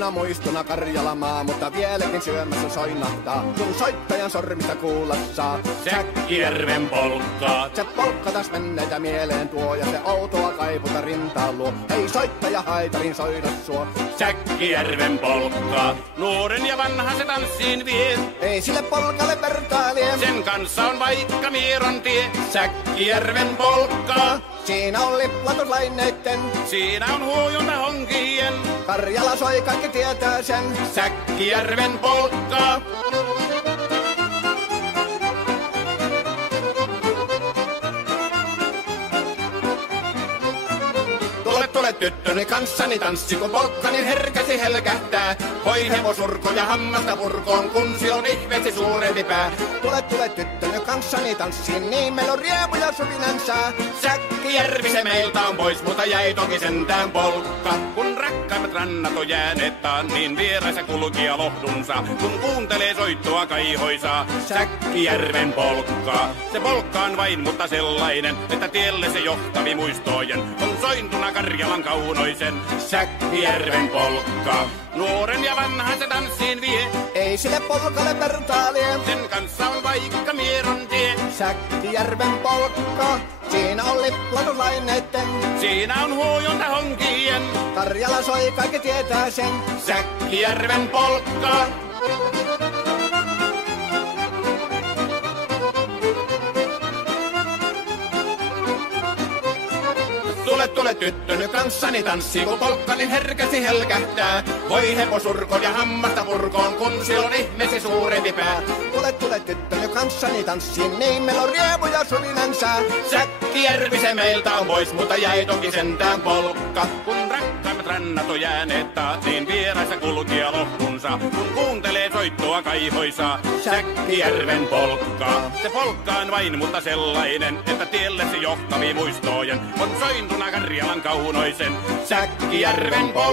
kauniina muistona Karjalamaa, mutta vieläkin syömässä soinahtaa, kun soittajan sormista kuulla saa. Säkkijärven polkkaa. Se polkka taas menneitä mieleen tuo, ja se outoa kaiputa rintaan luo. Ei soittaja haitarin soida suo. Säkkijärven polkkaa. Nuoren ja vanhan se tanssiin vie. Ei sille polkalle vertailie. Sen kanssa on vaikka Mieron tie. Säkkijärven polkkaa. Siinä on liplatuslaineitten. Siinä on huojunta honkien. Karjala soi, kaikki tietää sen. Säkkijärven polkkaa. Tule tyttöni kanssani tanssi, kun polkkani herkäsi helkähtää. Hoi hevosurko ja hammasta purkoon, kun on ihmeesi suurempi pää. Tule tyttöni kanssani tanssiin, niin meillä on riemu ja suvinansa. Säkkijärvi se meiltä on pois, mutta jäi toki sentään polkka. Kun rakkaimmat rannat on jääneet taan, niin vieraissa kulkija lohdunsa. Kun kuuntelee soittoa kaihoisaa, Säkkijärven polkkaa. Se polkka on vain, mutta sellainen, että tielle se johtavi muistojen on sointuna Karjalan kaunoisen. Säkkijärven polkka. Nuoren ja vanhan se tanssiin vie. Ei sille polkalle vertailie. Sen kanssa on vaikka Mieron tie. Säkkijärven polkka. Siinä on liplatuslaineitten. Siinä on huojunta honkien. Karjala soi, kaikki tietää sen. Säkkijärven polkka. Tule tyttöni kanssani tanssi, kun polkkani herkäsi helkähtää. Voi hevosurko ja hammasta purkoon, kun on ihmeesi suurempi pää. Tule tyttöni kanssani tanssiin, niin meillä on riemu ja suvinansa. Säkkijärvi se meiltä on pois, mutta jäi toki sentään polkka. Kun rakkaimmat rannat on jääneet taas, niin vieraissa kulkija lohdunsa. Kun kuuntelee soittoa kaihoisaa, Säkkijärven polkkaa. Se polkka on vain, mutta sellainen, että tielle se johtavi muistojen on sointuna Karjalan kaunoisen. Säkkijärven polkkaa.